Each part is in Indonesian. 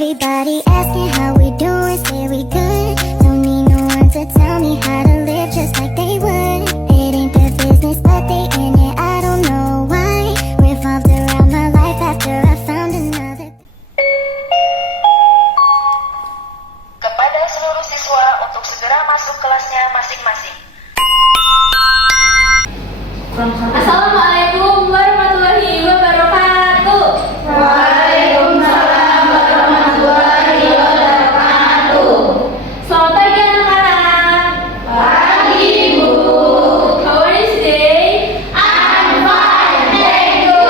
Everybody asking how we doing, say we good. Don't need no one to tell me how to live just like they would. It ain't their business, but they in it, I don't know why. Revolved around my life after I found another. Kepada seluruh siswa untuk segera masuk kelasnya masing-masing. Assalamualaikum warahmatullahi wabarakatuh. Waalaikumsalam warahmatullahi wabarakatuh. Selamat pagi anak-anak. Pagi, Bu. How are you today? I'm fine, thank you.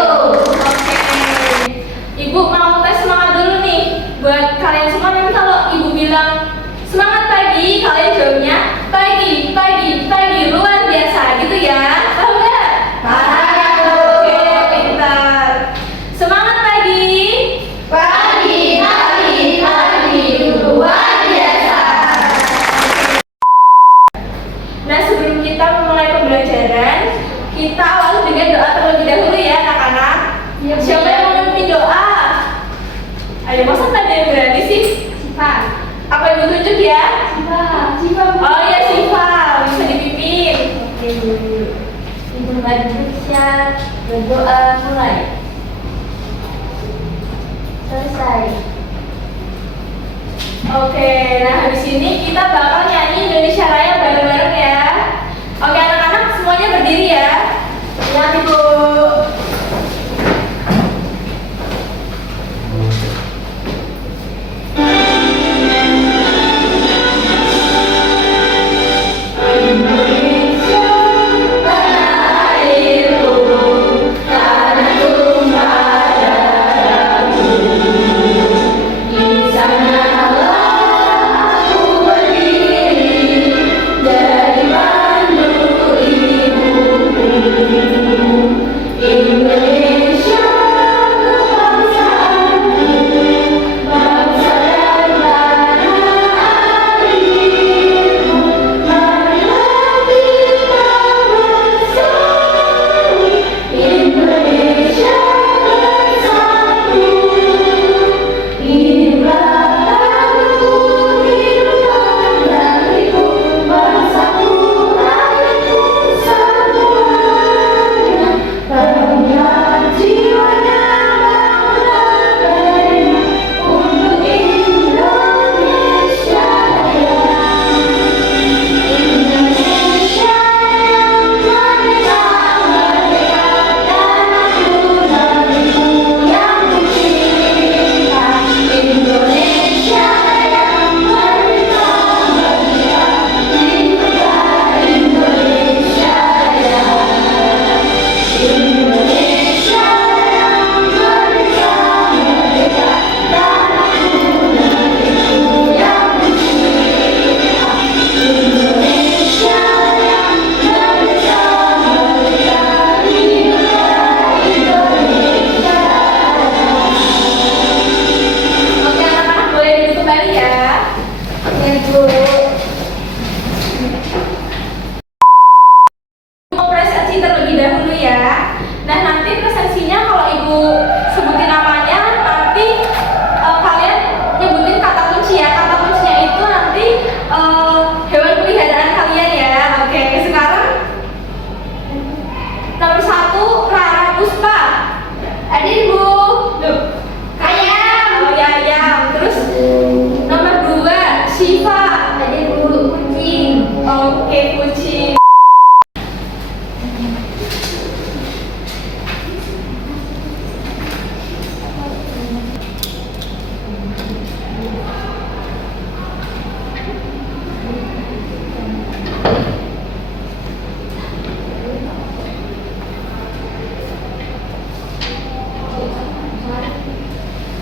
Ibu mau tes semangat dulu nih. Buat kalian semua nanti kalau ibu bilang semangat pagi, kalian jawabnya pagi, pagi, pagi, luar biasa gitu ya. Paham nggak? Paham, Bu. Oke, pintar. Semangat pagi. Pagi, pagi, pagi, luar biasa. Nah, sebelum kita memulai pembelajaran, kita awali dengan doa terlebih dahulu ya anak-anak. Siapa yang mau memimpin doa? Ayo, masa nggak ada yang berani sih? Siva. Apa ibu tunjuk ya? Siva. Oh ya, Siva, bisa dipimpin. Oke, Bu. Ibu Badrusya berdoa mulai. Selesai. Oke, nah habis ini kita bakal nyanyi Indonesia Raya bareng-bareng ya. Oke anak-anak, semuanya berdiri ya. Ya, Ibu. Oke anak-anak, boleh duduk kembali ya. Mau presentasi terlebih dahulu ya. Nah nanti presentasinya kalau ibu sebutin namanya, nanti kalian nyebutin kata kunci ya. Kata kuncinya itu nanti hewan peliharaan kalian ya. Oke, sekarang nomor 1 Rara Puspa. Hadir Bu. Duh. Ayam. Oh ya ayam. Terus nomor 2 Syifa. Hadir Bu. Kucing. Oke, kucing.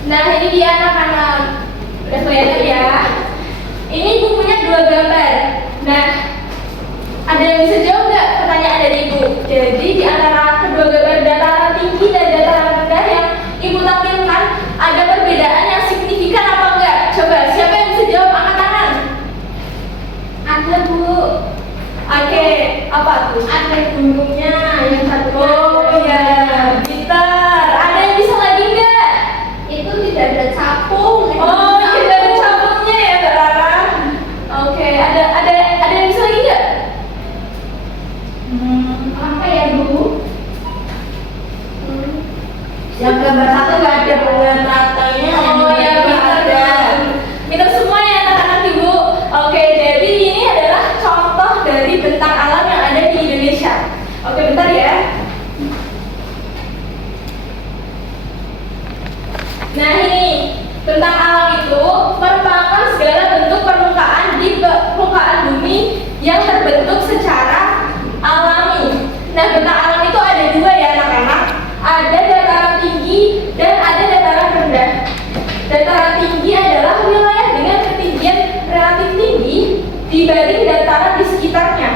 Nah, ini dia anak-anak. Udah kelihatan ya. Ini ibu punya 2 gambar. Nah, ada yang bisa jawab nggak pertanyaan dari ibu? Jadi di antara kedua gambar dataran tinggi dan dataran rendah yang ibu tampilkan, ada perbedaan yang signifikan apa enggak? Coba, siapa yang bisa jawab angkat tangan? Ada Bu. Oke, apa tuh? Ada gunungnya yang satunya. Oh iya, pintar. Ada yang bisa lagi nggak? Itu tidak ada capung. Oh Bentang alam itu merupakan segala bentuk permukaan di permukaan bumi yang terbentuk secara alami. Nah, bentang alam itu ada dua ya anak-anak. Ada dataran tinggi dan ada dataran rendah. Dataran tinggi adalah wilayah dengan ketinggian relatif tinggi dibanding dataran di sekitarnya.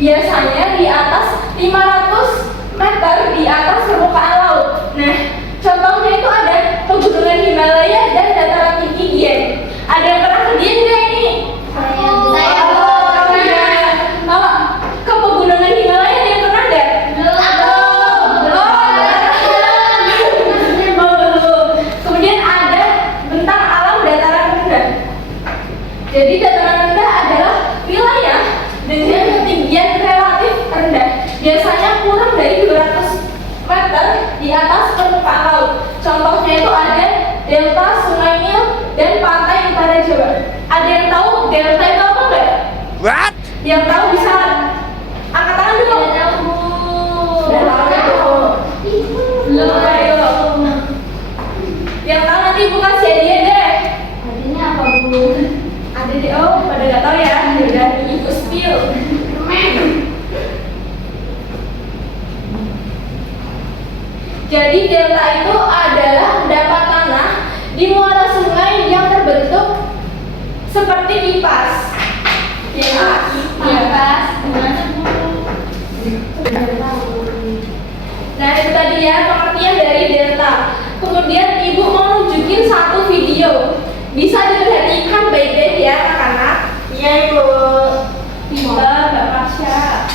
Biasanya di atas 500 meter di atas permukaan laut. Nah, contohnya itu ada pegunungan Himalaya dan dataran tinggi Dieng. Ada yang pernah ke Dieng nggak ini? Saya Kalau ke pegunungan Himalaya ada yang pernah nggak? Belum. Kemudian ada bentang alam dataran rendah. Jadi dataran rendah adalah wilayah dengan ketinggian relatif rendah. Biasanya kurang dari 200 meter di atas permukaan laut. Contohnya itu ada delta Sungai Nil dan pantai utara Jawa. Ada yang tahu delta itu apa enggak? What? Yang tahu bisa angkat tangan dulu. Udah tahu itu. Belum ayo. Yang tahu nanti ibu kasih hadiah deh. Artinya apa, Bu? Ada deh, oh pada nggak tahu ya. Udah ibu spill. Jadi delta itu adalah endapan tanah di muara sungai yang terbentuk seperti kipas. Ya, Kipas. Gimana, Bu? Nah itu tadi ya pengertian dari delta. Kemudian ibu mau nunjukin satu video. Bisa diperhatikan baik-baik ya anak-anak. Iya ibu. Mbak Pasha.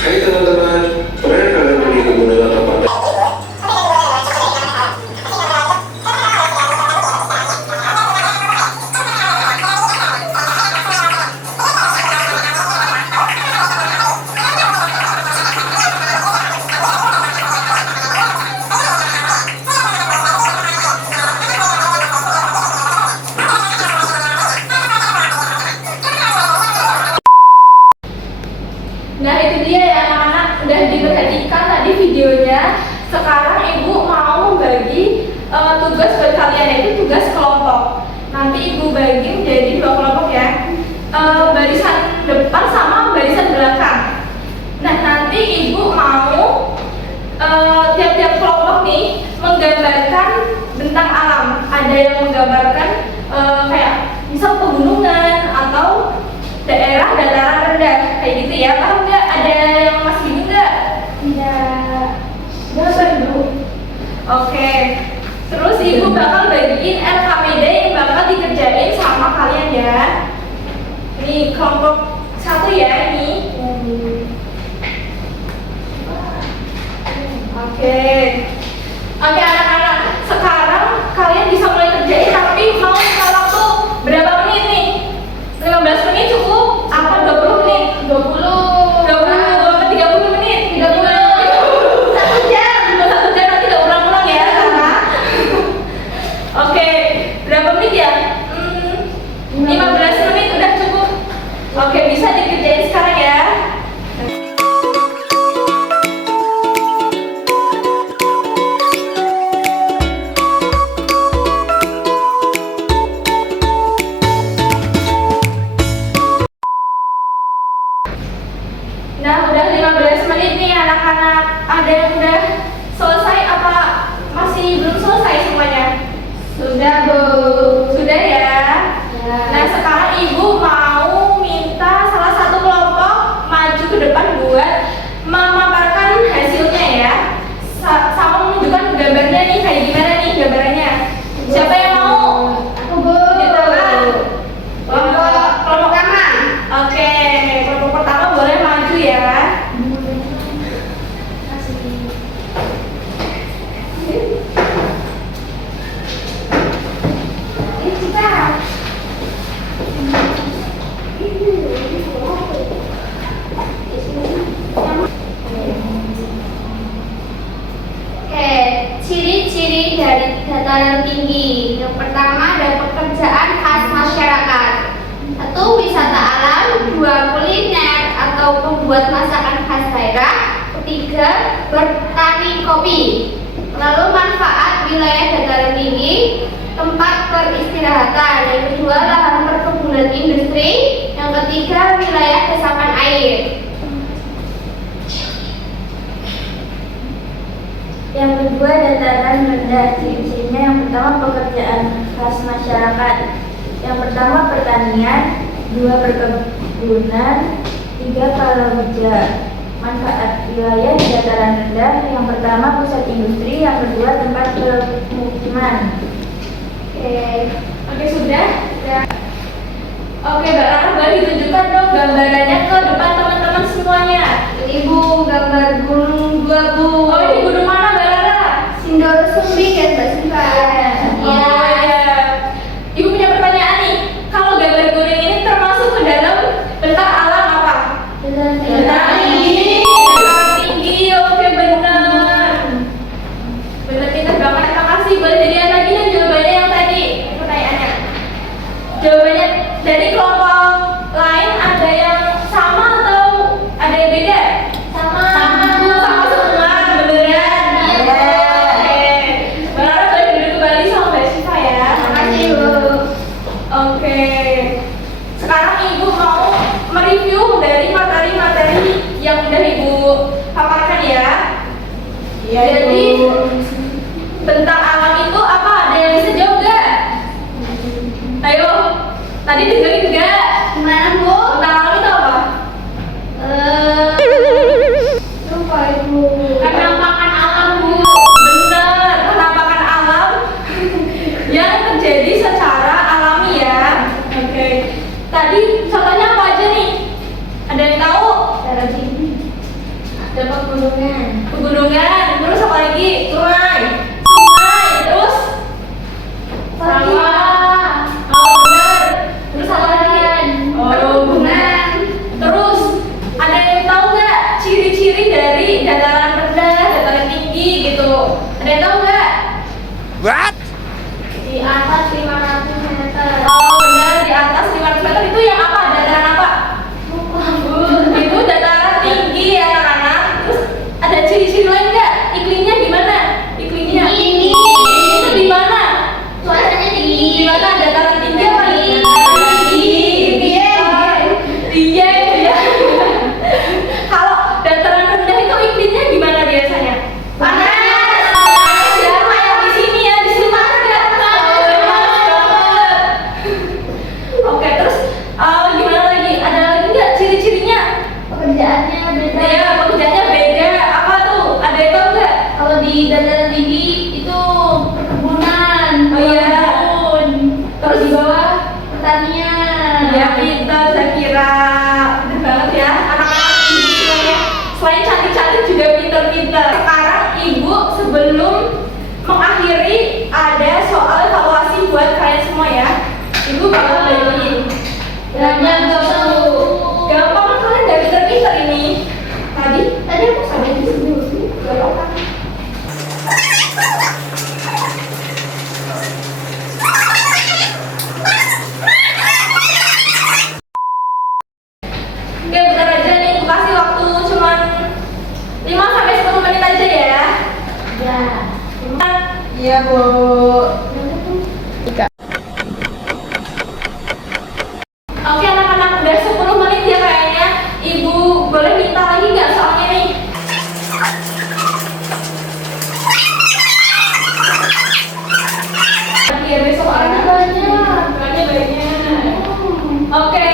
Hai teman-teman, pernah kalian pergi ke gunung atau pantai? Nah itu dia ya anak-anak, udah diperhatikan tadi videonya. Sekarang ibu mau membagi tugas buat kalian, yaitu tugas kelompok. Nanti ibu bagi menjadi 2 kelompok ya, barisan depan sama barisan belakang. Nah nanti ibu mau tiap-tiap kelompok nih menggambarkan bentang alam. Ada yang menggambarkan kayak misal pegunungan atau daerah dataran rendah kayak gitu ya. Paham nggak? Ada yang masih bingung nggak? Tidak. Dulu. Oke. Terus ibu bakal bagiin LKPD yang bakal dikerjain sama kalian ya. Ini kelompok 1 ya ini. Oke. Oke anak-anak, sekarang kalian bisa mulai kerjain, tapi mau minta waktu berapa menit nih? 15 menit cukup? Apa 20 menit? 30 menit? 1 jam. 1 jam nanti gak ulang-ulang ya Kakak. Oke, berapa menit ya? 15 menit udah cukup. Oke, bisa dikerjain sekarang ya. Nah, udah 15 menit nih anak-anak. Ada yang udah selesai apa masih belum selesai semuanya? Sudah, Bu. Sudah ya? Nah, sekarang ibu mau minta salah satu kelompok maju ke depan buat memaparkan hasilnya ya. Sama menunjukkan gambarnya nih, kayak gimana nih gambarannya. Siapa yang mau? Aku, Bu. Kelompok pertama. Oke, kelompok pertama boleh maju ya. kopi. Lalu manfaat wilayah dataran tinggi, tempat peristirahatan. Yang kedua, lahan perkebunan industri. Yang ketiga, wilayah resapan air. Yang kedua, dataran rendah. Ciri-cirinya yang pertama, pekerjaan khas masyarakat. Yang pertama, pertanian. Dua, perkebunan. Tiga, palawija. Manfaat wilayah di dataran rendah. Yang pertama, pusat industri. Yang kedua, tempat pemukiman. Oke, sudah? Oke, Mbak Rara, boleh ditunjukkan dong gambarannya ke depan teman-teman semuanya. Ini Bu, gambar gunung dua Bu. Oh, ini gunung mana, Mbak Rara? Sindoro Sumbing ya Mbak Siva. Oh iya. Ibu punya pertanyaan nih. Kalau gambar gunung ini termasuk ke dalam bentang alam apa? Bentang tinggi. Bentang tinggi. Oke, benar. Benar, pintar banget. Terima kasih. Boleh jadian lagi nih jawabannya yang tadi. Pertanyaannya. Jawabannya dari kelompok lain ada yang sama atau ada yang beda? Sama. Sama semua, beneran. Oke. Mbak Rara boleh duduk kembali sama Mbak Siva ya. Terima kasih Bu. Oke. Sekarang Ibu mau mereview dari materi-materi yang udah Ibu paparkan ya. Iya, Jadi Ibu. bentang alam itu apa? Ada yang bisa jawab nggak? Ayo. Tadi dengerin nggak? Gimana Bu? Bentang alam itu apa? Lupa Ibu. Penampakan alam, Bu. Bener, penampakan alam yang terjadi secara alami ya. Oke. Tadi contohnya apa aja nih? Ada yang tahu? Dataran tinggi. Ada pegunungan. Pegunungan. Terus apa lagi? Sungai. Sungai. Terus? Sawah. Oh benar. Terus apa lagi? Perkebunan. Terus ada yang tahu nggak ciri-ciri dari dataran rendah, dataran tinggi gitu? Ada yang tahu nggak? Di atas 500 meter. Oh benar, di atas 500 meter itu yang apa? Dataran apa? Itu dataran tinggi ya anak-anak. Terus ada ciri-ciri lain nggak? Iklimnya gimana? Iklimnya? Tinggi. Itu di mana? Suasananya tinggi. Di mana? Dataran tinggi apa? Tinggi. Iya. Kalau dataran rendah itu iklimnya gimana biasanya? Panas. Ya, kayak di sini ya, di sini panas nggak? Panas banget. Oke, terus gimana lagi? Ada lagi nggak ciri-cirinya? Pekerjaannya beda. Iya, pekerjaannya beda. Apa tuh? Ada yang tahu nggak? Kalau di dataran tinggi itu perkebunan. Oh iya. Kebun. Terus di bawah pertanian. Ya pintar, saya kira. Bener banget ya, anak-anak ibu semuanya. Selain cantik-cantik juga pintar-pintar. Sekarang ibu sebelum mengakhiri ada soal evaluasi buat kalian semua ya. Ibu bakal bagiin. Jangan tahu. Gampang kan kalian udah pintar-pintar ini. Tadi Tadi aku sampai di sini. gampang. Oke, bentar aja nih, aku kasih waktu cuman 5-10 menit aja ya. Ya. Iya, Bu. Oke, anak-anak udah 10 menit ya kayaknya. Ibu boleh minta lagi nggak soalnya nih? Iya, besok Soalnya ada. banyak. Banyak. Oke,